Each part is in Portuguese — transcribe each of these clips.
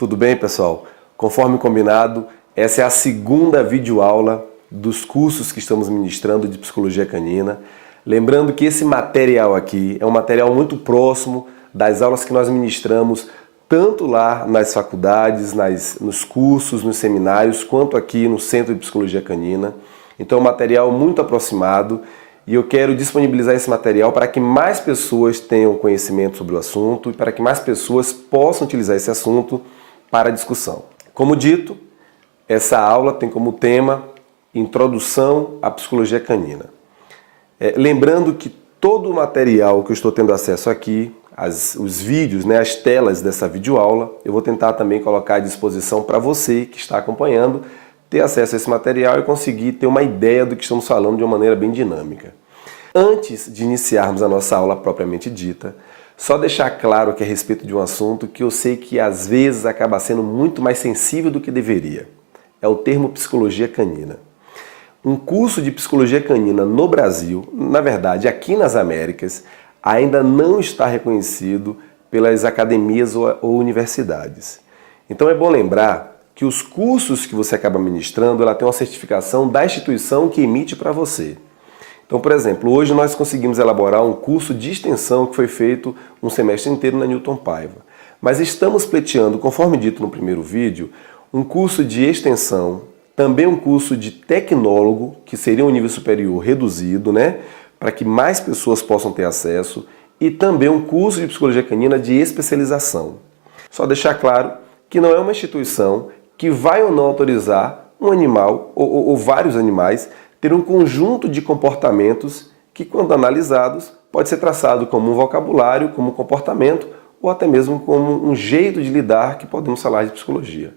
Tudo bem, pessoal? Conforme combinado, essa é a segunda videoaula dos cursos que estamos ministrando de Psicologia Canina. Lembrando que esse material aqui é um material muito próximo das aulas que nós ministramos tanto lá nas faculdades, nos cursos, nos seminários, quanto aqui no Centro de Psicologia Canina. Então é um material muito aproximado e eu quero disponibilizar esse material para que mais pessoas tenham conhecimento sobre o assunto e para que mais pessoas possam utilizar esse assunto para discussão. Como dito, essa aula tem como tema Introdução à Psicologia Canina. Lembrando que todo o material que eu estou tendo acesso aqui, os vídeos, as telas dessa videoaula, eu vou tentar também colocar à disposição para você que está acompanhando, ter acesso a esse material e conseguir ter uma ideia do que estamos falando de uma maneira bem dinâmica. Antes de iniciarmos a nossa aula propriamente dita, só deixar claro que é a respeito de um assunto que eu sei que às vezes acaba sendo muito mais sensível do que deveria. É o termo psicologia canina. Um curso de psicologia canina no Brasil, na verdade aqui nas Américas, ainda não está reconhecido pelas academias ou universidades. Então é bom lembrar que os cursos que você acaba ministrando, ela tem uma certificação da instituição que emite para você. Então, por exemplo, hoje nós conseguimos elaborar um curso de extensão que foi feito um semestre inteiro na Newton Paiva. Mas estamos pleiteando, conforme dito no primeiro vídeo, um curso de extensão, também um curso de tecnólogo, que seria um nível superior reduzido, para que mais pessoas possam ter acesso, e também um curso de psicologia canina de especialização. Só deixar claro que não é uma instituição que vai ou não autorizar um animal ou vários animais ter um conjunto de comportamentos que, quando analisados, pode ser traçado como um vocabulário, como um comportamento ou até mesmo como um jeito de lidar que podemos falar de psicologia.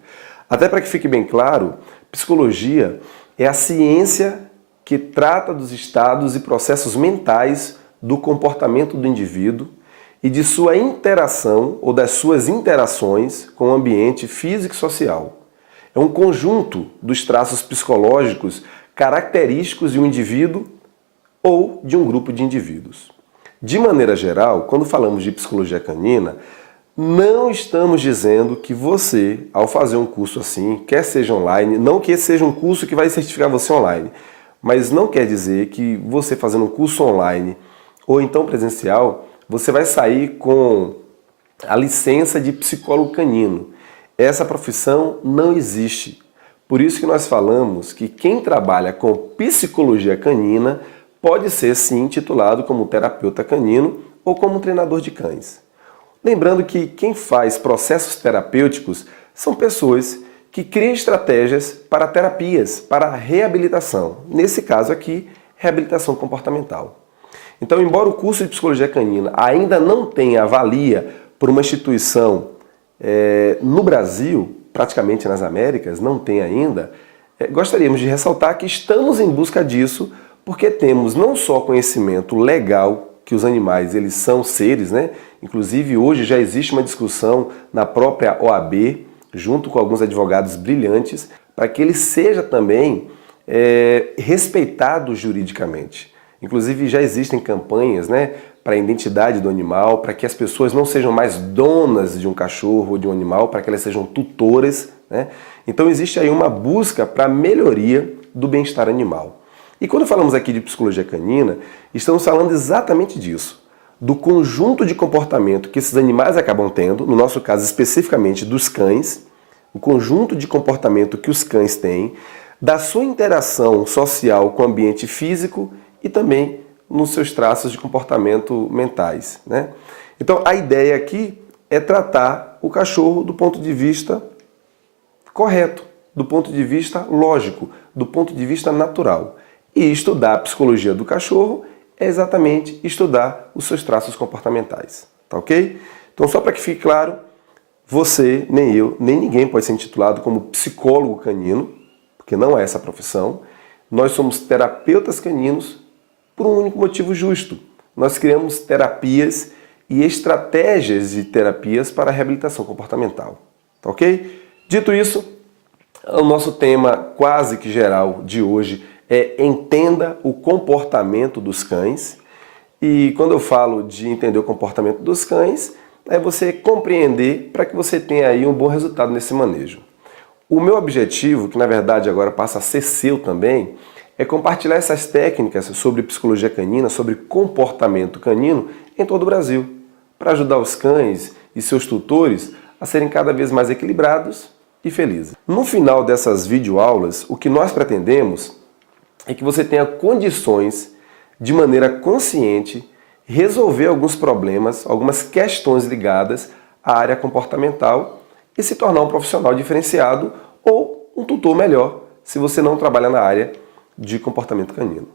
Até para que fique bem claro, psicologia é a ciência que trata dos estados e processos mentais do comportamento do indivíduo e de sua interação ou das suas interações com o ambiente físico e social. É um conjunto dos traços psicológicos característicos de um indivíduo ou de um grupo de indivíduos. De maneira geral, quando falamos de psicologia canina, não estamos dizendo que você, ao fazer um curso assim, quer seja online, não que esse seja um curso que vai certificar você online, mas não quer dizer que você fazendo um curso online ou então presencial, você vai sair com a licença de psicólogo canino. Essa profissão não existe. Por isso que nós falamos que quem trabalha com psicologia canina pode ser sim titulado como terapeuta canino ou como treinador de cães. Lembrando que quem faz processos terapêuticos são pessoas que criam estratégias para terapias, para reabilitação. Nesse caso aqui, reabilitação comportamental. Então, embora o curso de psicologia canina ainda não tenha avalia por uma instituição no Brasil, praticamente nas Américas, não tem ainda, gostaríamos de ressaltar que estamos em busca disso porque temos não só conhecimento legal, que os animais eles são seres, Inclusive hoje já existe uma discussão na própria OAB, junto com alguns advogados brilhantes, para que ele seja também respeitado juridicamente. Inclusive já existem campanhas para a identidade do animal, para que as pessoas não sejam mais donas de um cachorro ou de um animal, para que elas sejam tutoras. Então existe aí uma busca para a melhoria do bem-estar animal. E quando falamos aqui de psicologia canina, estamos falando exatamente disso, do conjunto de comportamento que esses animais acabam tendo, no nosso caso especificamente dos cães, o conjunto de comportamento que os cães têm, da sua interação social com o ambiente físico e também nos seus traços de comportamento mentais. Então a ideia aqui é tratar o cachorro do ponto de vista correto, do ponto de vista lógico, do ponto de vista natural. E estudar a psicologia do cachorro é exatamente estudar os seus traços comportamentais. Tá ok? Então só para que fique claro, você, nem eu, nem ninguém pode ser intitulado como psicólogo canino, porque não é essa a profissão. Nós somos terapeutas caninos por um único motivo justo. Nós criamos terapias e estratégias de terapias para a reabilitação comportamental. Tá ok? Dito isso, o nosso tema quase que geral de hoje é entenda o comportamento dos cães. E quando eu falo de entender o comportamento dos cães, é você compreender para que você tenha aí um bom resultado nesse manejo. O meu objetivo, que na verdade agora passa a ser seu também, é compartilhar essas técnicas sobre psicologia canina, sobre comportamento canino em todo o Brasil, para ajudar os cães e seus tutores a serem cada vez mais equilibrados e felizes. No final dessas videoaulas, o que nós pretendemos é que você tenha condições de maneira consciente resolver alguns problemas, algumas questões ligadas à área comportamental e se tornar um profissional diferenciado ou um tutor melhor, se você não trabalha na área de comportamento canino.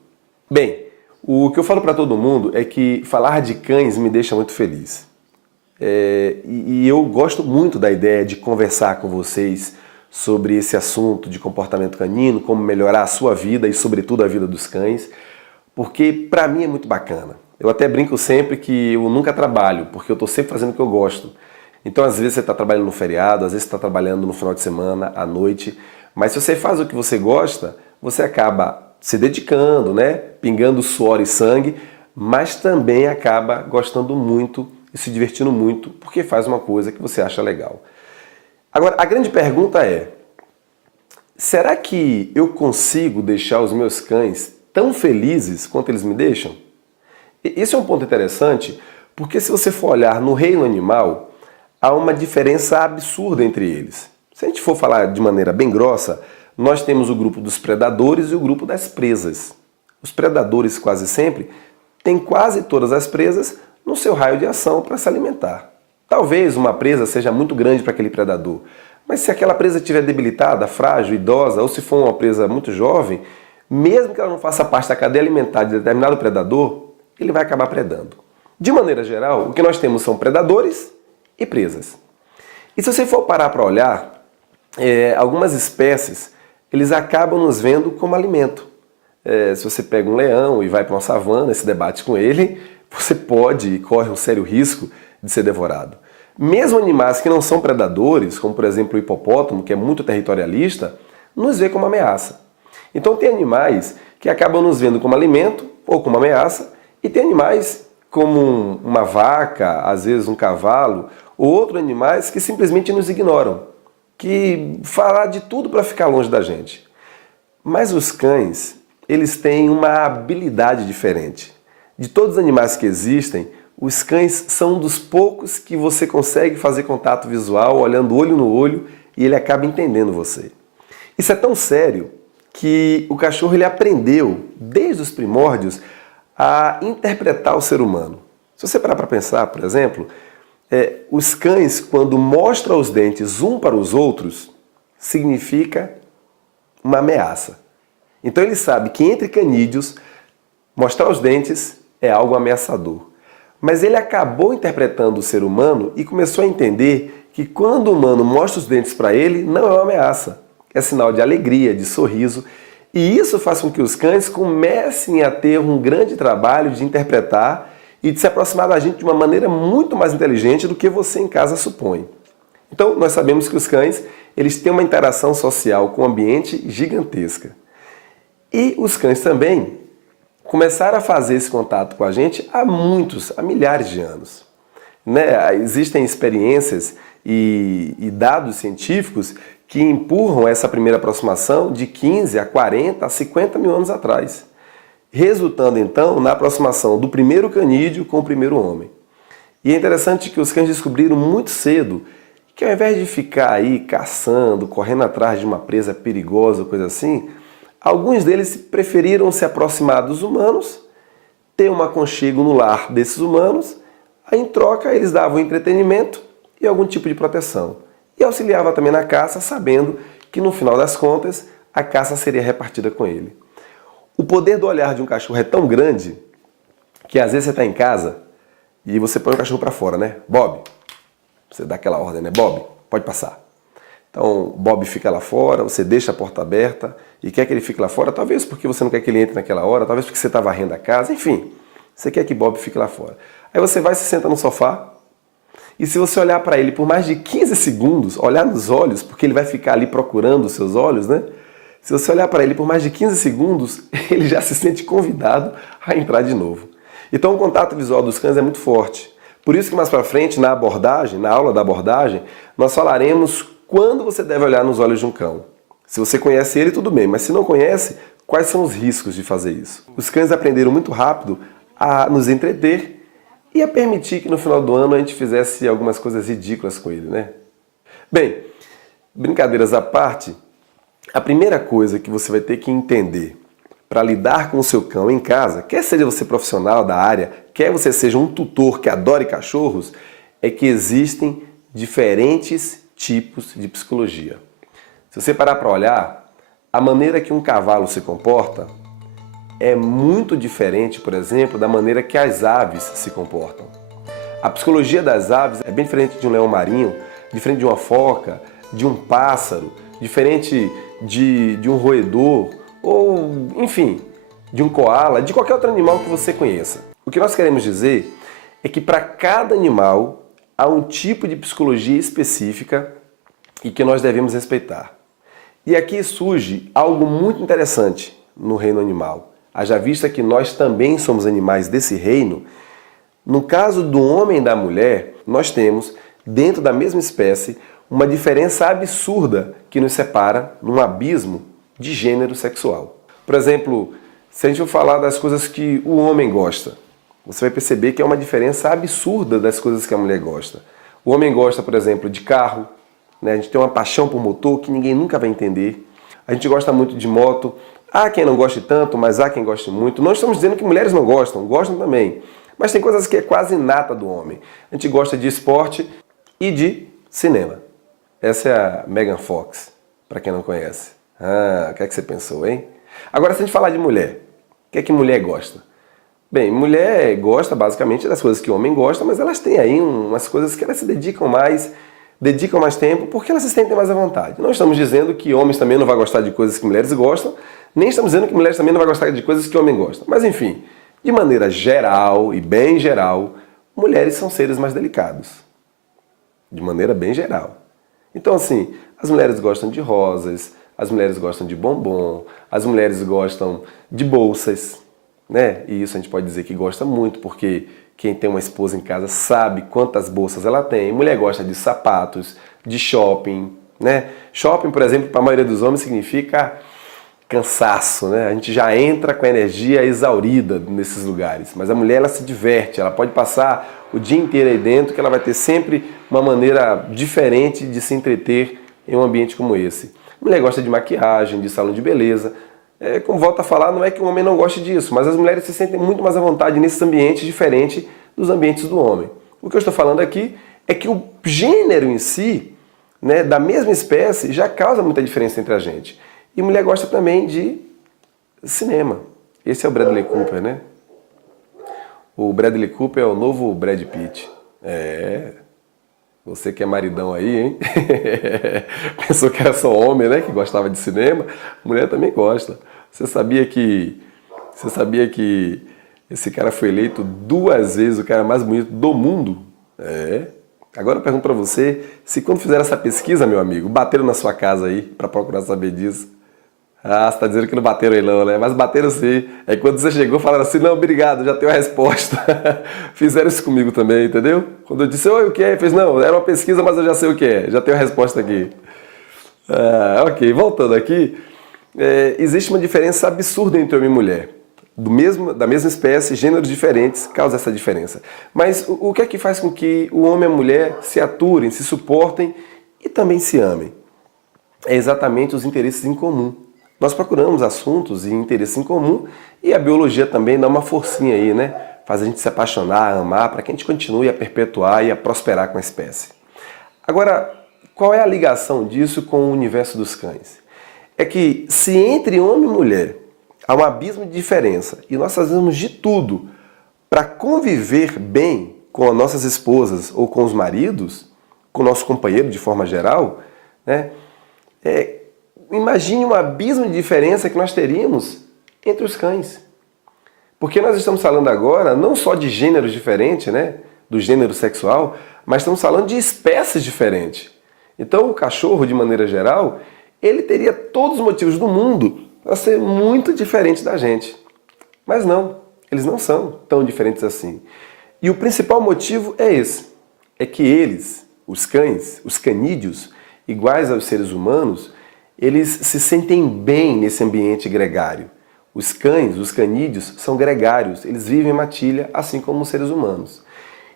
Bem, o que eu falo para todo mundo é que falar de cães me deixa muito feliz. E eu gosto muito da ideia de conversar com vocês sobre esse assunto de comportamento canino, como melhorar a sua vida e, sobretudo, a vida dos cães, porque para mim é muito bacana. Eu até brinco sempre que eu nunca trabalho, porque eu estou sempre fazendo o que eu gosto. Então, às vezes você está trabalhando no feriado, às vezes você está trabalhando no final de semana, à noite, mas se você faz o que você gosta, você acaba se dedicando, né? Pingando suor e sangue, mas também acaba gostando muito e se divertindo muito, porque faz uma coisa que você acha legal. Agora, a grande pergunta é, será que eu consigo deixar os meus cães tão felizes quanto eles me deixam? Esse é um ponto interessante, porque se você for olhar no reino animal, há uma diferença absurda entre eles. Se a gente for falar de maneira bem grossa, nós temos o grupo dos predadores e o grupo das presas. Os predadores quase sempre têm quase todas as presas no seu raio de ação para se alimentar. Talvez uma presa seja muito grande para aquele predador, mas se aquela presa estiver debilitada, frágil, idosa, ou se for uma presa muito jovem, mesmo que ela não faça parte da cadeia alimentar de determinado predador, ele vai acabar predando. De maneira geral, o que nós temos são predadores e presas. E se você for parar para olhar, algumas espécies, eles acabam nos vendo como alimento. Se você pega um leão e vai para uma savana e se debate com ele, você pode e corre um sério risco de ser devorado. Mesmo animais que não são predadores, como por exemplo o hipopótamo, que é muito territorialista, nos vê como ameaça. Então tem animais que acabam nos vendo como alimento ou como ameaça, e tem animais como uma vaca, às vezes um cavalo, ou outros animais que simplesmente nos ignoram, que fará de tudo para ficar longe da gente. Mas os cães, eles têm uma habilidade diferente. De todos os animais que existem, os cães são um dos poucos que você consegue fazer contato visual, olhando olho no olho, e ele acaba entendendo você. Isso é tão sério que o cachorro ele aprendeu, desde os primórdios, a interpretar o ser humano. Se você parar para pensar, por exemplo, os cães, quando mostram os dentes um para os outros, significa uma ameaça. Então ele sabe que entre canídeos, mostrar os dentes é algo ameaçador. Mas ele acabou interpretando o ser humano e começou a entender que quando o humano mostra os dentes para ele, não é uma ameaça. É sinal de alegria, de sorriso. E isso faz com que os cães comecem a ter um grande trabalho de interpretar e de se aproximar da gente de uma maneira muito mais inteligente do que você em casa supõe. Então, nós sabemos que os cães eles têm uma interação social com o ambiente gigantesca. E os cães também começaram a fazer esse contato com a gente há milhares de anos. Existem experiências e dados científicos que empurram essa primeira aproximação de 15 a 40 a 50 mil anos atrás, resultando então na aproximação do primeiro canídeo com o primeiro homem. E é interessante que os cães descobriram muito cedo que ao invés de ficar aí caçando, correndo atrás de uma presa perigosa, coisa assim, alguns deles preferiram se aproximar dos humanos, ter um aconchego no lar desses humanos, aí em troca eles davam entretenimento e algum tipo de proteção. E auxiliava também na caça, sabendo que no final das contas a caça seria repartida com ele. O poder do olhar de um cachorro é tão grande que às vezes você está em casa e você põe o cachorro para fora, né? Bob, você dá aquela ordem, né? Bob, pode passar. Então, Bob fica lá fora, você deixa a porta aberta e quer que ele fique lá fora, talvez porque você não quer que ele entre naquela hora, talvez porque você está varrendo a casa, enfim, você quer que Bob fique lá fora. Aí você vai, se senta no sofá e se você olhar para ele por mais de 15 segundos, olhar nos olhos, porque ele vai ficar ali procurando os seus olhos, né? Se você olhar para ele por mais de 15 segundos, ele já se sente convidado a entrar de novo. Então o contato visual dos cães é muito forte. Por isso que mais para frente, na abordagem, na aula da abordagem, nós falaremos quando você deve olhar nos olhos de um cão. Se você conhece ele, tudo bem, mas se não conhece, quais são os riscos de fazer isso? Os cães aprenderam muito rápido a nos entreter e a permitir que no final do ano a gente fizesse algumas coisas ridículas com ele, né? Bem, brincadeiras à parte, a primeira coisa que você vai ter que entender para lidar com o seu cão em casa, quer seja você profissional da área, quer você seja um tutor que adore cachorros, é que existem diferentes tipos de psicologia. Se você parar para olhar, a maneira que um cavalo se comporta é muito diferente, por exemplo, da maneira que as aves se comportam. A psicologia das aves é bem diferente de um leão marinho, diferente de uma foca, de um pássaro, diferente de um roedor, ou, enfim, de um coala, de qualquer outro animal que você conheça. O que nós queremos dizer é que para cada animal há um tipo de psicologia específica e que nós devemos respeitar. E aqui surge algo muito interessante no reino animal. Haja vista que nós também somos animais desse reino, no caso do homem e da mulher, nós temos, dentro da mesma espécie, uma diferença absurda que nos separa num abismo de gênero sexual. Por exemplo, se a gente for falar das coisas que o homem gosta, você vai perceber que é uma diferença absurda das coisas que a mulher gosta. O homem gosta, por exemplo, de carro, né? A gente tem uma paixão por motor que ninguém nunca vai entender. A gente gosta muito de moto. Há quem não goste tanto, mas há quem goste muito. Não estamos dizendo que mulheres não gostam, gostam também. Mas tem coisas que é quase inata do homem. A gente gosta de esporte e de cinema. Essa é a Megan Fox, para quem não conhece. O que é que você pensou, hein? Agora, se a gente falar de mulher, o que é que mulher gosta? Bem, mulher gosta basicamente das coisas que o homem gosta, mas elas têm aí umas coisas que elas se dedicam mais tempo, porque elas se sentem mais à vontade. Não estamos dizendo que homens também não vão gostar de coisas que mulheres gostam, nem estamos dizendo que mulheres também não vão gostar de coisas que homem gosta. Mas enfim, de maneira geral e bem geral, mulheres são seres mais delicados. De maneira bem geral. Então assim, as mulheres gostam de rosas, as mulheres gostam de bombom, as mulheres gostam de bolsas, né? E isso a gente pode dizer que gosta muito, porque quem tem uma esposa em casa sabe quantas bolsas ela tem. Mulher gosta de sapatos, de shopping, né? Shopping, por exemplo, para a maioria dos homens significa cansaço, né? A gente já entra com a energia exaurida nesses lugares. Mas a mulher, ela se diverte, ela pode passar o dia inteiro aí dentro, que ela vai ter sempre uma maneira diferente de se entreter em um ambiente como esse. Mulher gosta de maquiagem, de salão de beleza. Como volto a falar, não é que o homem não goste disso, mas as mulheres se sentem muito mais à vontade nesses ambientes diferentes dos ambientes do homem. O que eu estou falando aqui é que o gênero em si, né, da mesma espécie, já causa muita diferença entre a gente. E mulher gosta também de cinema. Esse é o Bradley Cooper, né? O Bradley Cooper é o novo Brad Pitt. Você que é maridão aí, hein? Pensou que era só homem, né? Que gostava de cinema. Mulher também gosta. Você sabia que esse cara foi eleito 2 vezes o cara mais bonito do mundo? Agora eu pergunto pra você, se quando fizeram essa pesquisa, meu amigo, bateram na sua casa aí pra procurar saber disso? Você tá dizendo que não bateram aí não, né? Mas bateram sim. Aí quando você chegou, falaram assim, não, obrigado, já tenho a resposta. Fizeram isso comigo também, entendeu? Quando eu disse, oi, o que é? Fez, não, era uma pesquisa, mas eu já sei o que é. Já tenho a resposta aqui. Ok, voltando aqui. Existe uma diferença absurda entre homem e mulher. Da mesma espécie, gêneros diferentes, causa essa diferença. Mas o que é que faz com que o homem e a mulher se aturem, se suportem e também se amem? É exatamente os interesses em comum. Nós procuramos assuntos e interesses em comum e a biologia também dá uma forcinha aí, né? Faz a gente se apaixonar, amar, para que a gente continue a perpetuar e a prosperar com a espécie. Agora, qual é a ligação disso com o universo dos cães? É que se entre homem e mulher há um abismo de diferença e nós fazemos de tudo para conviver bem com as nossas esposas ou com os maridos, com o nosso companheiro de forma geral, né? Imagine um abismo de diferença que nós teríamos entre os cães. Porque nós estamos falando agora não só de gêneros diferentes, né, do gênero sexual, mas estamos falando de espécies diferentes. Então o cachorro, de maneira geral, ele teria todos os motivos do mundo para ser muito diferente da gente. Mas não, eles não são tão diferentes assim. E o principal motivo é esse, é que eles, os cães, os canídeos, iguais aos seres humanos, eles se sentem bem nesse ambiente gregário. Os cães, os canídeos, são gregários, eles vivem em matilha, assim como os seres humanos.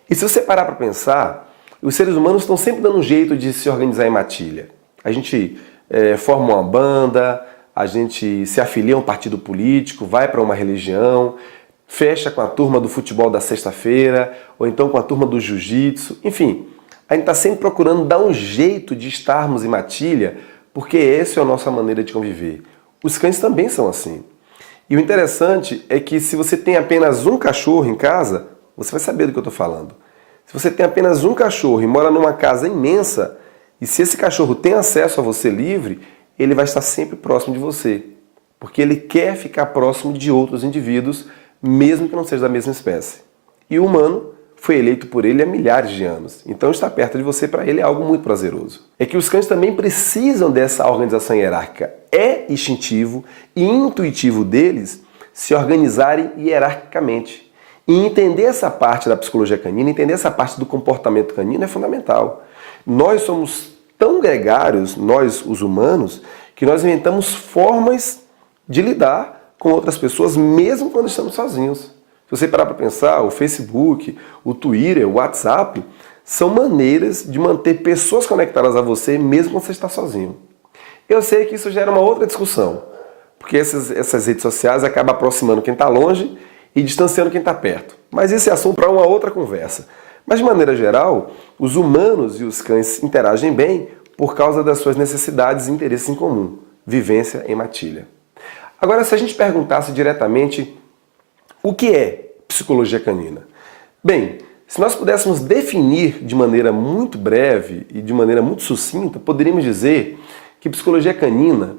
E se você parar para pensar, os seres humanos estão sempre dando um jeito de se organizar em matilha. A gente forma uma banda, a gente se afilia a um partido político, vai para uma religião, fecha com a turma do futebol da sexta-feira, ou então com a turma do jiu-jitsu, enfim. A gente está sempre procurando dar um jeito de estarmos em matilha, porque essa é a nossa maneira de conviver. Os cães também são assim. E o interessante é que se você tem apenas um cachorro em casa, você vai saber do que eu estou falando. Se você tem apenas um cachorro e mora numa casa imensa, e se esse cachorro tem acesso a você livre, ele vai estar sempre próximo de você. Porque ele quer ficar próximo de outros indivíduos, mesmo que não seja da mesma espécie. E o humano foi eleito por ele há milhares de anos. Então estar perto de você para ele é algo muito prazeroso. É que os cães também precisam dessa organização hierárquica. É instintivo e intuitivo deles se organizarem hierarquicamente. E entender essa parte da psicologia canina, entender essa parte do comportamento canino é fundamental. Nós somos tão gregários, nós os humanos, que nós inventamos formas de lidar com outras pessoas mesmo quando estamos sozinhos. Se você parar para pensar, o Facebook, o Twitter, o WhatsApp, são maneiras de manter pessoas conectadas a você mesmo quando você está sozinho. Eu sei que isso gera uma outra discussão, porque essas redes sociais acabam aproximando quem está longe e distanciando quem está perto. Mas esse é assunto para uma outra conversa. Mas de maneira geral, os humanos e os cães interagem bem por causa das suas necessidades e interesses em comum, vivência em matilha. Agora, se a gente perguntasse diretamente o que é psicologia canina? Bem, se nós pudéssemos definir de maneira muito breve e de maneira muito sucinta, poderíamos dizer que psicologia canina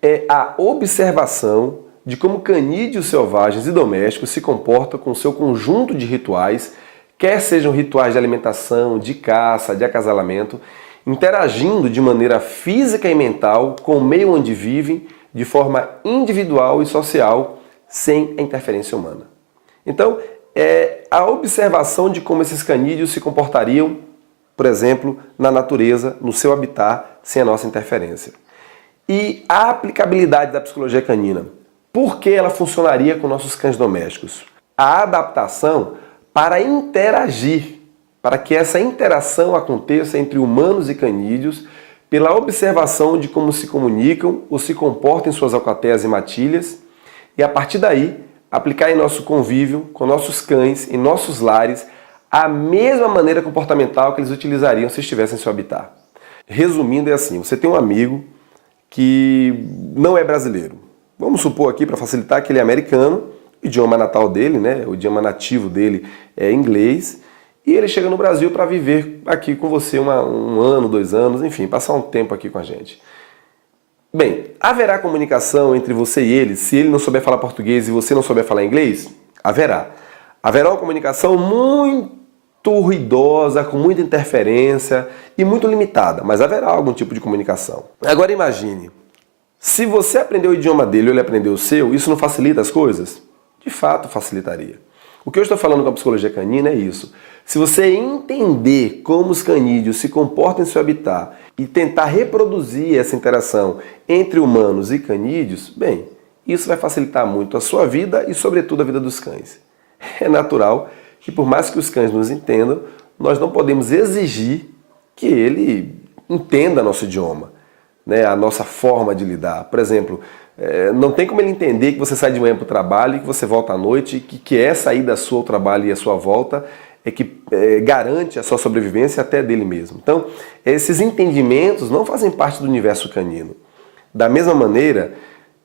é a observação de como canídeos selvagens e domésticos se comportam com o seu conjunto de rituais, quer sejam rituais de alimentação, de caça, de acasalamento, interagindo de maneira física e mental com o meio onde vivem, de forma individual e social, sem a interferência humana. Então, é a observação de como esses canídeos se comportariam, por exemplo, na natureza, no seu habitat, sem a nossa interferência. E a aplicabilidade da psicologia canina. Por que ela funcionaria com nossos cães domésticos? A adaptação para interagir, para que essa interação aconteça entre humanos e canídeos, pela observação de como se comunicam ou se comportam em suas alcateias e matilhas, e a partir daí, aplicar em nosso convívio, com nossos cães, em nossos lares, a mesma maneira comportamental que eles utilizariam se estivessem em seu habitat. Resumindo, é assim, você tem um amigo que não é brasileiro. Vamos supor aqui, para facilitar, que ele é americano, o idioma natal dele, né, o idioma nativo dele é inglês, e ele chega no Brasil para viver aqui com você um ano, 2 anos, enfim, passar um tempo aqui com a gente. Bem, haverá comunicação entre você e ele se ele não souber falar português e você não souber falar inglês? Haverá. Haverá uma comunicação muito ruidosa, com muita interferência e muito limitada, mas haverá algum tipo de comunicação. Agora imagine, se você aprendeu o idioma dele ou ele aprendeu o seu, isso não facilita as coisas? De fato facilitaria. O que eu estou falando com a psicologia canina é isso. Se você entender como os canídeos se comportam em seu habitat e tentar reproduzir essa interação entre humanos e canídeos, bem, isso vai facilitar muito a sua vida e, sobretudo, a vida dos cães. É natural que, por mais que os cães nos entendam, nós não podemos exigir que ele entenda nosso idioma, né, a nossa forma de lidar. Por exemplo, não tem como ele entender que você sai de manhã para o trabalho e que você volta à noite, que essa ida sua ao trabalho e a sua volta é que garante a sua sobrevivência até dele mesmo. Então, esses entendimentos não fazem parte do universo canino. Da mesma maneira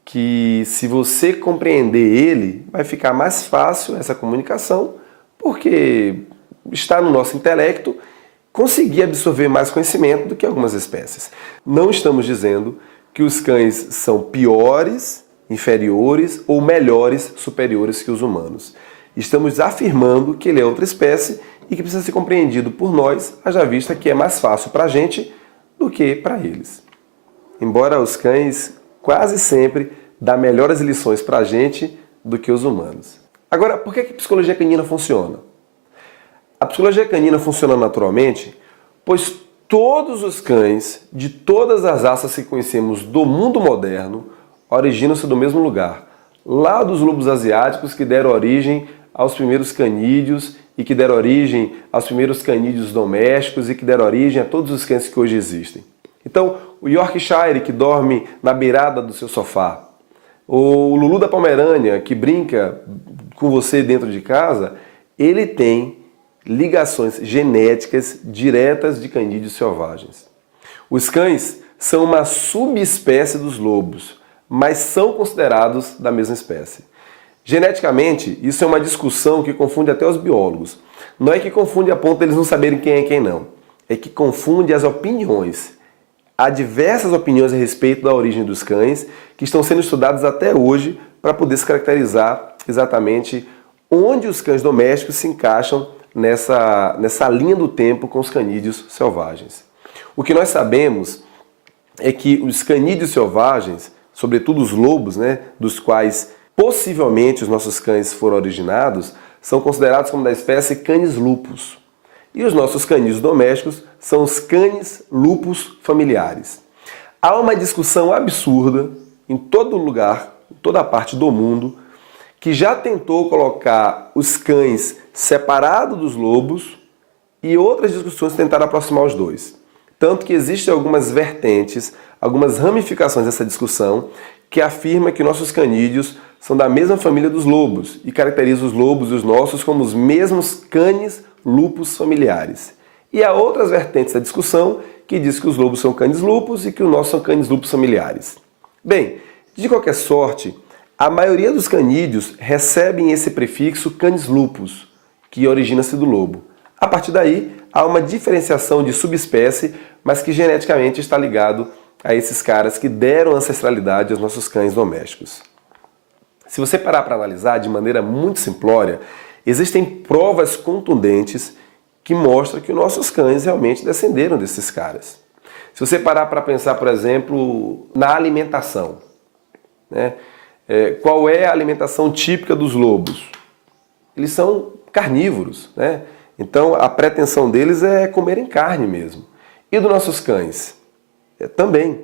que, se você compreender ele, vai ficar mais fácil essa comunicação, porque está no nosso intelecto conseguir absorver mais conhecimento do que algumas espécies. Não estamos dizendo que os cães são piores, inferiores ou melhores, superiores que os humanos. Estamos afirmando que ele é outra espécie e que precisa ser compreendido por nós, haja vista que é mais fácil para a gente do que para eles. Embora os cães quase sempre dão melhores lições para a gente do que os humanos. Agora, por que a psicologia canina funciona? A psicologia canina funciona naturalmente, pois todos os cães de todas as raças que conhecemos do mundo moderno originam-se do mesmo lugar, lá dos lobos asiáticos que deram origem aos primeiros canídeos e que deram origem aos primeiros canídeos domésticos e que deram origem a todos os cães que hoje existem. Então, o Yorkshire que dorme na beirada do seu sofá, o Lulu da Pomerânia que brinca com você dentro de casa, ele tem ligações genéticas diretas de canídeos selvagens. Os cães são uma subespécie dos lobos, mas são considerados da mesma espécie. Geneticamente, isso é uma discussão que confunde até os biólogos. Não é que confunde a ponto de eles não saberem quem é quem não. É que confunde as opiniões. Há diversas opiniões a respeito da origem dos cães que estão sendo estudadas até hoje para poder se caracterizar exatamente onde os cães domésticos se encaixam nessa linha do tempo com os canídeos selvagens. O que nós sabemos é que os canídeos selvagens, sobretudo os lobos, dos quais possivelmente os nossos cães foram originados, são considerados como da espécie Canis lupus. E os nossos canídeos domésticos são os Canis lupus familiares. Há uma discussão absurda em todo lugar, em toda parte do mundo, que já tentou colocar os cães separados dos lobos e outras discussões tentaram aproximar os dois. Tanto que existem algumas vertentes, algumas ramificações dessa discussão que afirma que nossos canídeos são da mesma família dos lobos e caracteriza os lobos e os nossos como os mesmos Canis lupus familiares. E há outras vertentes da discussão que diz que os lobos são Canis lupus e que os nossos são Canis lupus familiares. Bem, de qualquer sorte, a maioria dos canídeos recebem esse prefixo Canis lupus, que origina-se do lobo. A partir daí, há uma diferenciação de subespécie, mas que geneticamente está ligado a esses caras que deram ancestralidade aos nossos cães domésticos. Se você parar para analisar de maneira muito simplória, existem provas contundentes que mostram que nossos cães realmente descenderam desses caras. Se você parar para pensar, por exemplo, na alimentação, qual é a alimentação típica dos lobos? Eles são carnívoros, Então a pretensão deles é comerem carne mesmo. E dos nossos cães? Também.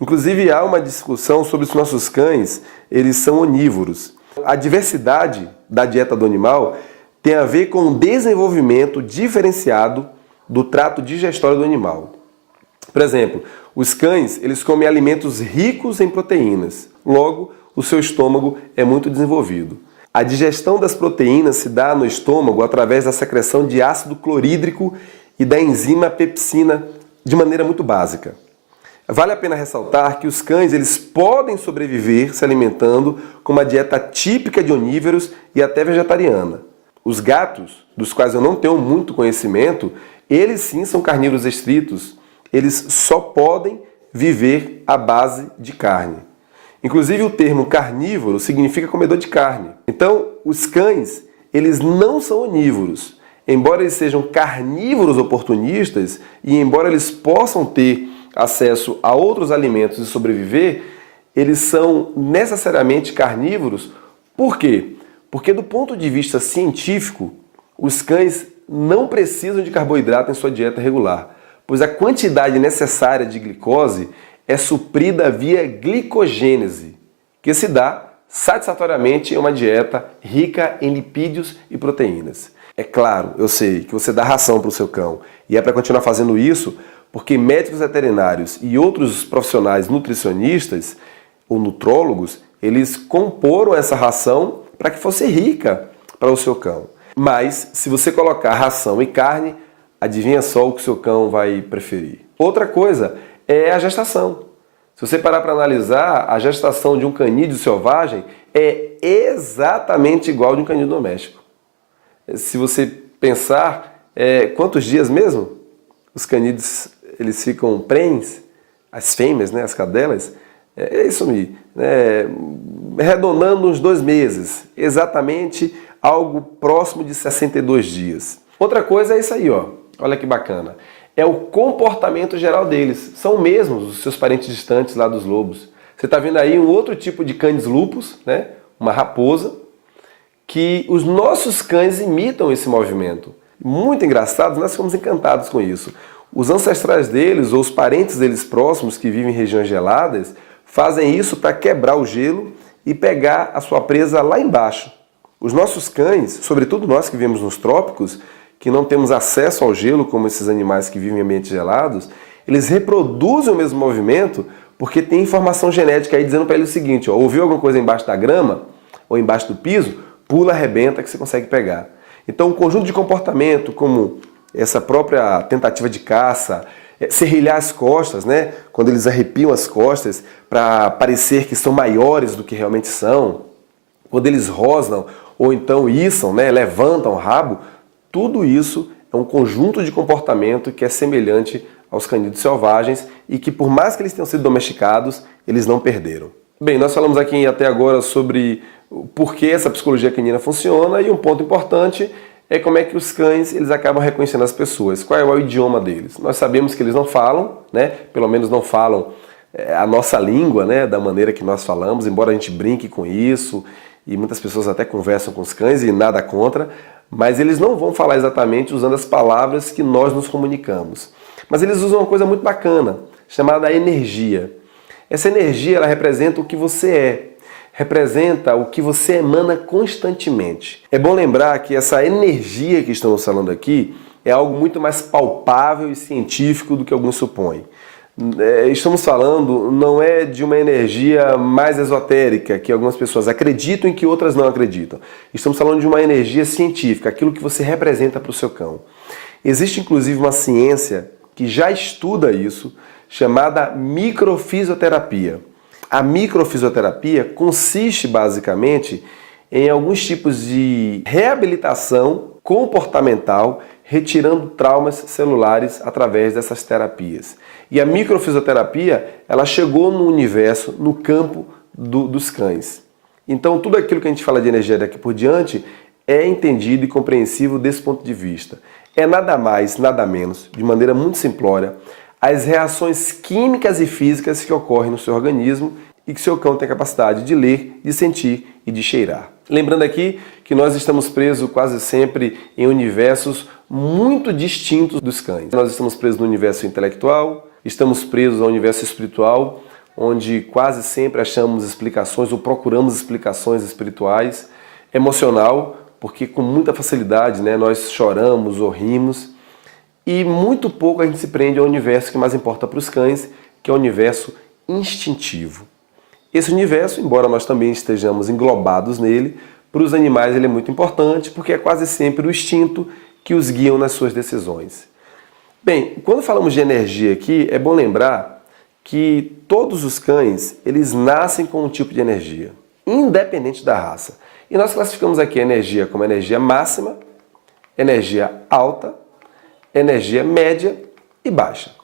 Inclusive há uma discussão sobre se nossos cães eles são onívoros. A diversidade da dieta do animal tem a ver com o desenvolvimento diferenciado do trato digestório do animal. Por exemplo, os cães eles comem alimentos ricos em proteínas, logo o seu estômago é muito desenvolvido. A digestão das proteínas se dá no estômago através da secreção de ácido clorídrico e da enzima pepsina de maneira muito básica. Vale a pena ressaltar que os cães eles podem sobreviver se alimentando com uma dieta típica de onívoros e até vegetariana. Os gatos, dos quais eu não tenho muito conhecimento, eles sim são carnívoros estritos. Eles só podem viver à base de carne. Inclusive o termo carnívoro significa comedor de carne. Então, os cães, eles não são onívoros. Embora eles sejam carnívoros oportunistas e embora eles possam ter acesso a outros alimentos e sobreviver, eles são necessariamente carnívoros. Por quê? Porque do ponto de vista científico, os cães não precisam de carboidrato em sua dieta regular, pois a quantidade necessária de glicose é suprida via glicogênese, que se dá satisfatoriamente em uma dieta rica em lipídios e proteínas. É claro, eu sei que você dá ração para o seu cão e é para continuar fazendo isso porque médicos veterinários e outros profissionais nutricionistas ou nutrólogos, eles comporam essa ração para que fosse rica para o seu cão. Mas se você colocar ração e carne, adivinha só o que o seu cão vai preferir. Outra coisa é a gestação. Se você parar para analisar, a gestação de um canídeo selvagem é exatamente igual de um canídeo doméstico. Se você pensar, quantos dias mesmo os canídeos eles ficam prenhes, as fêmeas, as cadelas, é isso aí, arredondando uns 2 meses, exatamente algo próximo de 62 dias. Outra coisa é isso aí, olha que bacana, é o comportamento geral deles, são mesmos os seus parentes distantes lá dos lobos. Você está vendo aí um outro tipo de Canis lupus, uma raposa, que os nossos cães imitam esse movimento. Muito engraçado, nós ficamos encantados com isso. Os ancestrais deles, ou os parentes deles próximos que vivem em regiões geladas, fazem isso para quebrar o gelo e pegar a sua presa lá embaixo. Os nossos cães, sobretudo nós que vivemos nos trópicos, que não temos acesso ao gelo como esses animais que vivem em ambientes gelados, eles reproduzem o mesmo movimento porque tem informação genética aí dizendo para ele o seguinte, ó, ouviu alguma coisa embaixo da grama ou embaixo do piso, pula, arrebenta que você consegue pegar. Então um conjunto de comportamento como essa própria tentativa de caça, serrilhar as costas, né? Quando eles arrepiam as costas para parecer que são maiores do que realmente são, quando eles rosnam ou então içam, né? Levantam o rabo, tudo isso é um conjunto de comportamento que é semelhante aos canídeos selvagens e que, por mais que eles tenham sido domesticados, eles não perderam. Bem, nós falamos aqui até agora sobre por que essa psicologia canina funciona e um ponto importante é como é que os cães eles acabam reconhecendo as pessoas. Qual é o idioma deles? Nós sabemos que eles não falam, né? Pelo menos não falam a nossa língua, né? Da maneira que nós falamos, embora a gente brinque com isso e muitas pessoas até conversam com os cães e nada contra, mas eles não vão falar exatamente usando as palavras que nós nos comunicamos. Mas eles usam uma coisa muito bacana, chamada energia. Essa energia ela representa o que você é. Representa o que você emana constantemente. É bom lembrar que essa energia que estamos falando aqui é algo muito mais palpável e científico do que alguns supõem. Estamos falando não é de uma energia mais esotérica, que algumas pessoas acreditam e que outras não acreditam. Estamos falando de uma energia científica, aquilo que você representa para o seu cão. Existe inclusive uma ciência que já estuda isso, chamada microfisioterapia. A microfisioterapia consiste basicamente em alguns tipos de reabilitação comportamental, retirando traumas celulares através dessas terapias. E a microfisioterapia, ela chegou no universo, no campo dos cães. Então tudo aquilo que a gente fala de energia daqui por diante é entendido e compreensível desse ponto de vista. É nada mais, nada menos, de maneira muito simplória, as reações químicas e físicas que ocorrem no seu organismo e que seu cão tem a capacidade de ler, de sentir e de cheirar. Lembrando aqui que nós estamos presos quase sempre em universos muito distintos dos cães. Nós estamos presos no universo intelectual, estamos presos ao universo espiritual, onde quase sempre achamos explicações ou procuramos explicações espirituais, emocional, porque com muita facilidade nós choramos ou rimos, e muito pouco a gente se prende ao universo que mais importa para os cães, que é o universo instintivo. Esse universo, embora nós também estejamos englobados nele, para os animais ele é muito importante, porque é quase sempre o instinto que os guia nas suas decisões. Bem, quando falamos de energia aqui, é bom lembrar que todos os cães, eles nascem com um tipo de energia, independente da raça. E nós classificamos aqui a energia como energia máxima, energia alta, energia média e baixa.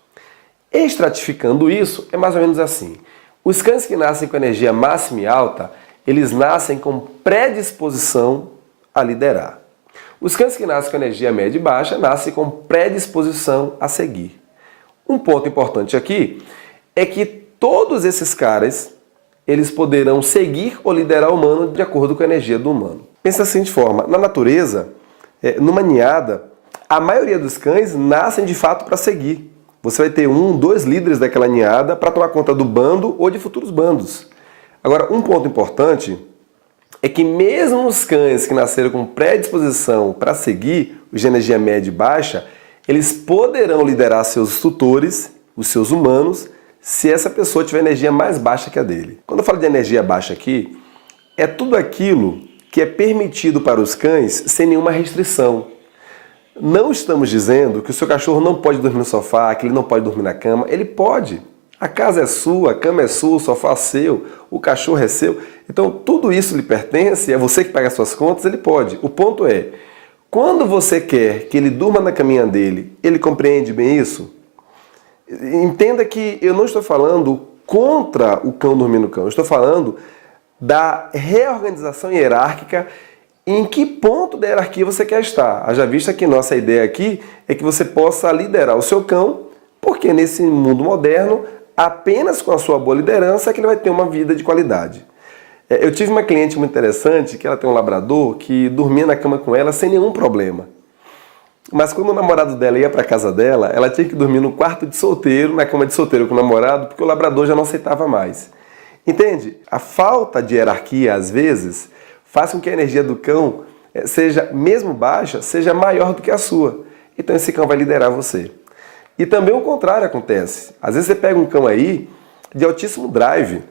Estratificando isso, é mais ou menos assim. Os cães que nascem com energia máxima e alta, eles nascem com predisposição a liderar. Os cães que nascem com energia média e baixa nascem com predisposição a seguir. Um ponto importante aqui é que todos esses caras, eles poderão seguir ou liderar o humano de acordo com a energia do humano. Pensa da seguinte forma, na natureza, numa ninhada, a maioria dos cães nascem de fato para seguir. Você vai ter 1, 2 líderes daquela ninhada para tomar conta do bando ou de futuros bandos. Agora, um ponto importante é que mesmo os cães que nasceram com predisposição para seguir, os de energia média e baixa, eles poderão liderar seus tutores, os seus humanos, se essa pessoa tiver energia mais baixa que a dele. Quando eu falo de energia baixa aqui, é tudo aquilo que é permitido para os cães sem nenhuma restrição. Não estamos dizendo que o seu cachorro não pode dormir no sofá, que ele não pode dormir na cama. Ele pode. A casa é sua, a cama é sua, o sofá é seu, o cachorro é seu. Então tudo isso lhe pertence, é você que paga as suas contas, ele pode. O ponto é, quando você quer que ele durma na caminha dele, ele compreende bem isso? Entenda que eu não estou falando contra o cão dormir no cão, eu estou falando da reorganização hierárquica. Em que ponto da hierarquia você quer estar? Haja vista que nossa ideia aqui é que você possa liderar o seu cão, porque nesse mundo moderno, apenas com a sua boa liderança é que ele vai ter uma vida de qualidade. Eu tive uma cliente muito interessante, que ela tem um labrador, que dormia na cama com ela sem nenhum problema. Mas quando o namorado dela ia para casa dela, ela tinha que dormir no quarto de solteiro, na cama de solteiro com o namorado, porque o labrador já não aceitava mais. Entende? A falta de hierarquia, às vezes, faz com que a energia do cão seja, mesmo baixa, seja maior do que a sua. Então esse cão vai liderar você. E também o contrário acontece. Às vezes você pega um cão aí de altíssimo drive.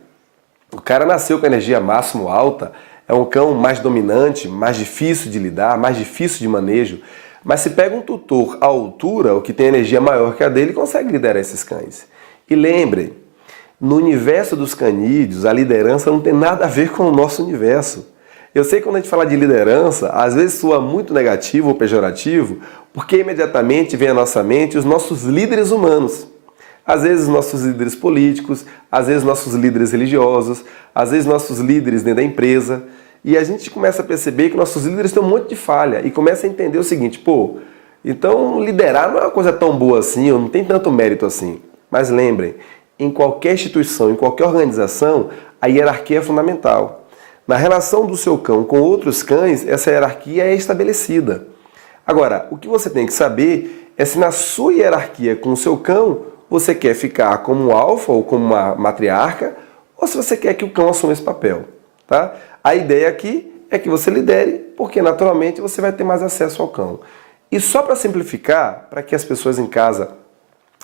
O cara nasceu com a energia máximo alta, é um cão mais dominante, mais difícil de lidar, mais difícil de manejo. Mas se pega um tutor à altura, o que tem energia maior que a dele, consegue liderar esses cães. E lembrem, no universo dos canídeos, a liderança não tem nada a ver com o nosso universo. Eu sei que quando a gente fala de liderança, às vezes soa muito negativo ou pejorativo, porque imediatamente vem à nossa mente os nossos líderes humanos. Às vezes nossos líderes políticos, às vezes nossos líderes religiosos, às vezes nossos líderes dentro da empresa. E a gente começa a perceber que nossos líderes têm um monte de falha e começa a entender o seguinte, pô, então liderar não é uma coisa tão boa assim, ou não tem tanto mérito assim. Mas lembrem, em qualquer instituição, em qualquer organização, a hierarquia é fundamental. Na relação do seu cão com outros cães, essa hierarquia é estabelecida. Agora, o que você tem que saber é se na sua hierarquia com o seu cão, você quer ficar como um alfa ou como uma matriarca, ou se você quer que o cão assuma esse papel. Tá? A ideia aqui é que você lidere, porque naturalmente você vai ter mais acesso ao cão. E só para simplificar, para que as pessoas em casa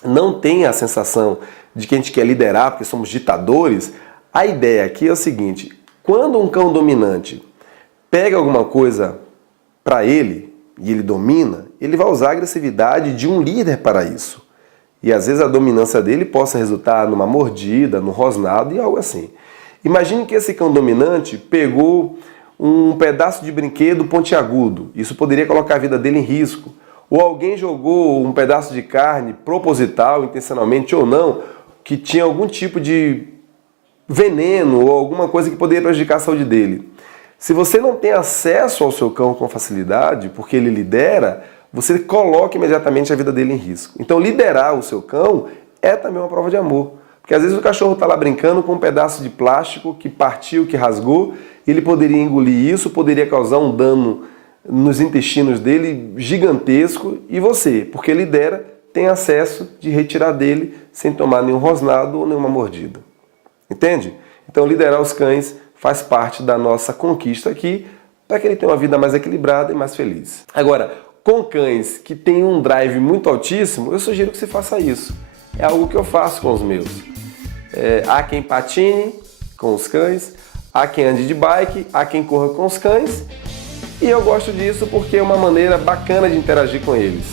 não tenham a sensação de que a gente quer liderar porque somos ditadores, a ideia aqui é o seguinte, quando um cão dominante pega alguma coisa para ele, e ele domina, ele vai usar a agressividade de um líder para isso. E às vezes a dominância dele possa resultar numa mordida, no rosnado e algo assim. Imagine que esse cão dominante pegou um pedaço de brinquedo pontiagudo. Isso poderia colocar a vida dele em risco. Ou alguém jogou um pedaço de carne proposital, intencionalmente ou não, que tinha algum tipo de veneno ou alguma coisa que poderia prejudicar a saúde dele. Se você não tem acesso ao seu cão com facilidade, porque ele lidera, você coloca imediatamente a vida dele em risco. Então liderar o seu cão é também uma prova de amor. Porque às vezes o cachorro está lá brincando com um pedaço de plástico que partiu, que rasgou, e ele poderia engolir isso, poderia causar um dano nos intestinos dele gigantesco, e você, porque lidera, tem acesso de retirar dele sem tomar nenhum rosnado ou nenhuma mordida. Entende? Então liderar os cães faz parte da nossa conquista aqui, para que ele tenha uma vida mais equilibrada e mais feliz. Agora, com cães que têm um drive muito altíssimo, eu sugiro que você faça isso. É algo que eu faço com os meus. Há quem patine com os cães, há quem ande de bike, há quem corra com os cães, e eu gosto disso porque é uma maneira bacana de interagir com eles.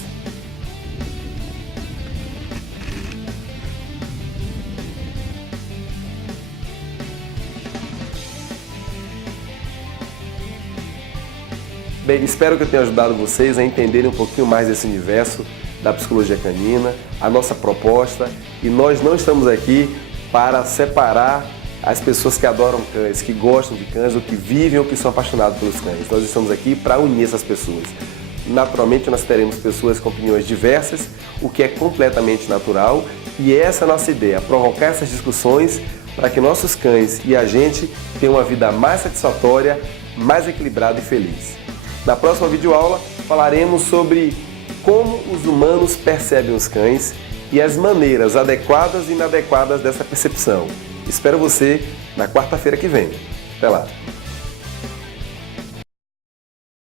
Bem, espero que eu tenha ajudado vocês a entenderem um pouquinho mais desse universo da psicologia canina, a nossa proposta, e nós não estamos aqui para separar as pessoas que adoram cães, que gostam de cães, ou que vivem ou que são apaixonados pelos cães. Nós estamos aqui para unir essas pessoas. Naturalmente nós teremos pessoas com opiniões diversas, o que é completamente natural, e essa é a nossa ideia, provocar essas discussões para que nossos cães e a gente tenham uma vida mais satisfatória, mais equilibrada e feliz. Na próxima videoaula falaremos sobre como os humanos percebem os cães e as maneiras adequadas e inadequadas dessa percepção. Espero você na quarta-feira que vem. Até lá!